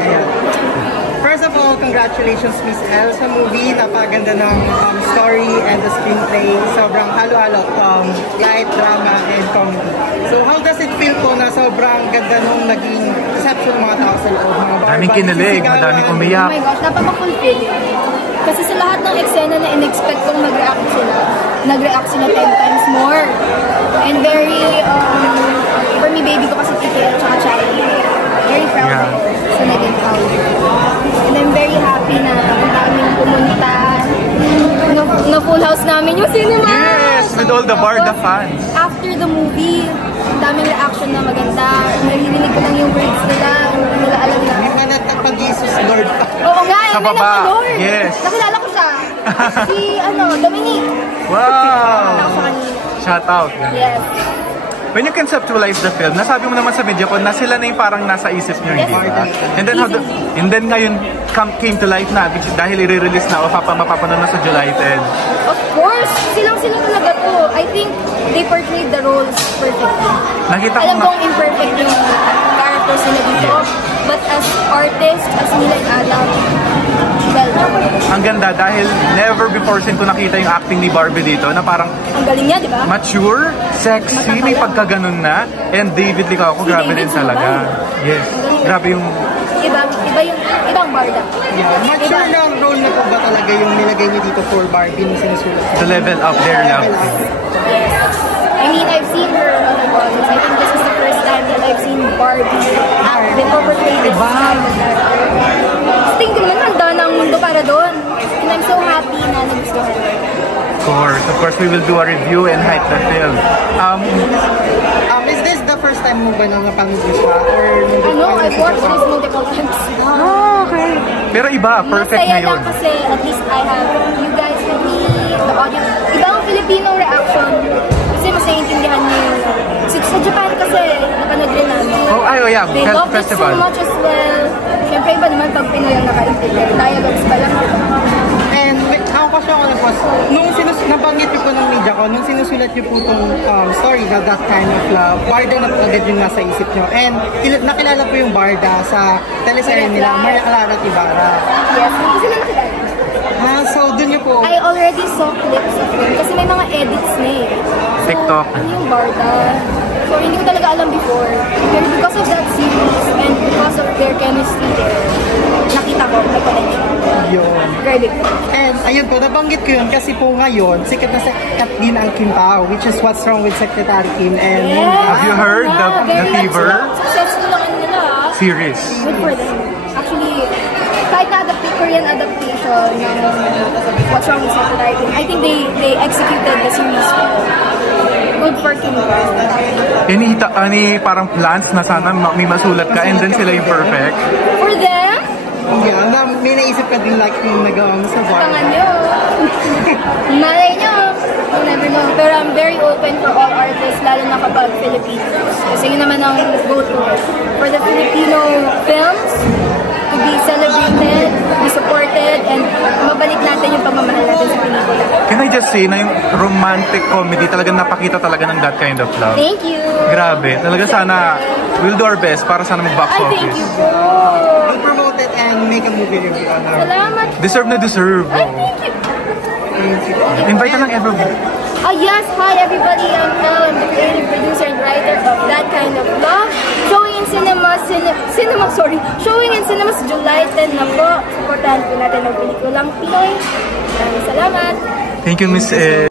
Ayan. First of all, congratulations Miss Elle sa movie. Napaganda ng story and the screenplay. Sobrang halo-halo, light, drama, and comedy. So how does it feel po na sobrang ganda nung naging reception ng mga tao sa loob? Daming kinilig, madaming umiyak. Oh my gosh, napaka-fulfill. Kasi sa lahat ng eksena na in-expect kong mag-react sila 10 times more. And very, for me, baby ko kasi Kiki at saka Charlie. Very proud of her sa naging proud. And I'm very happy na daming pumunta. Na full house namin yung cinema. Yes, with all the Barda fans. After the movie, daming reaction na maganda. Naririnig ko lang yung words nila. Hindi nila alam na. May manatapag Jesus Lord pa. Oo nga, sa baba. Lord. Yes. Nakilala ko siya. Si, Dominique. Wow. Nakilala ko siya kanina. Shout out. Yes. When you conceptualize the film, nasabi mo naman sa MediaCon na sila na yung parang nasa isip nyo, Yes. hindi ba? And then ngayon came to life na dahil i-release na o mapapanood na sa July 10. Of course, silang talaga to. I think they portrayed the roles perfectly. Nakita ko Alam kong imperfect yung characters nila dito, but as artists, as Mila and Adam, well done. Ang ganda dahil never before sin ko nakita yung acting ni Barbie dito na parang ang galing niya, di ba? mature, sexy, may pagkaganon na, and David Licauco, grabe din talaga. Yes, grabe yung ibang Barda. Yeah. Mature na ang role na po ba talaga yung nilagay niyo dito for Barbie nung sinusulat? to level up their love. Yes. I mean, I've seen her on other projects. I think this is the first time that I've seen Barbie act and portray this kind of character. Tingin ko naman, handa na ang mundo para doon. And I'm so happy na nagustuhan. Of course, we will do a review and hype the film. Is this the first time mo ba na napanood siya? Or I've watched this multiple times. Okay. Pero iba, perfect Masaya ngayon. lang kasi at least I have you guys with me, the audience. Ibang Filipino reaction. Kasi mas naiintindihan niyo yung... Sa Japan kasi, napanood rin namin. Yeah, They love it so festival. much as well. Siyempre iba naman pag Pinoy ang nakaintindihan. Dialogues pa lang. And ako kasi ako po, nung nabanggit niyo po ng media ko, nung sinusulat niyo po itong story na That Kind of Love, Barda na po agad yung nasa isip niyo. And nakilala po yung Barda sa teleserye nila, Maria Clara at Ibarra. Yes, hindi sila nakilala. So dun niyo po... I already saw clips of him kasi may mga edits na eh. So, TikTok. ano yung Barda? So, hindi ko talaga alam before. Pero because of that series and because of their chemistry there, nakita ko, may potential. Yun. Very big. And ayun po, nabanggit ko yun kasi po ngayon, sikat na sikat din ang Kim Pao, which is What's Wrong with Secretary Kim. And Have you heard the Fever Successful lang nila. series? Good for them. Actually, kahit na Korean adaptation ng What's Wrong with Secretary Kim, I think they executed the series well. Good for Kim Pao. Any parang plans na sana may masulat ka and then sila yung perfect? For them, yeah, may naisip ka din like yung nagawa mo sa bar. tangan nyo. Malay nyo. You never know. Pero I'm very open for all artists, lalo na kapag Filipinos. Kasi yun naman ang go-to. For the Filipino films, to be celebrated, be supported, and mabalik natin yung pagmamahal natin sa pelikula. Can I just say na yung romantic comedy talagang napakita talaga ng That Kind of Love? Thank you. Grabe. Talaga sana, we'll do our best para sana mag-box Ay, thank office. you po. We'll promote it and make a movie review on our... Salamat. Deserve na deserve. Ay, thank you. Invite na lang everyone. Yes, hi everybody. I'm Elle. I'm the creative producer and writer of That Kind of Love. Showing in cinemas July 10 na po. Supportahan po natin ang pelikulang Pinoy. Maraming salamat. Thank you, Miss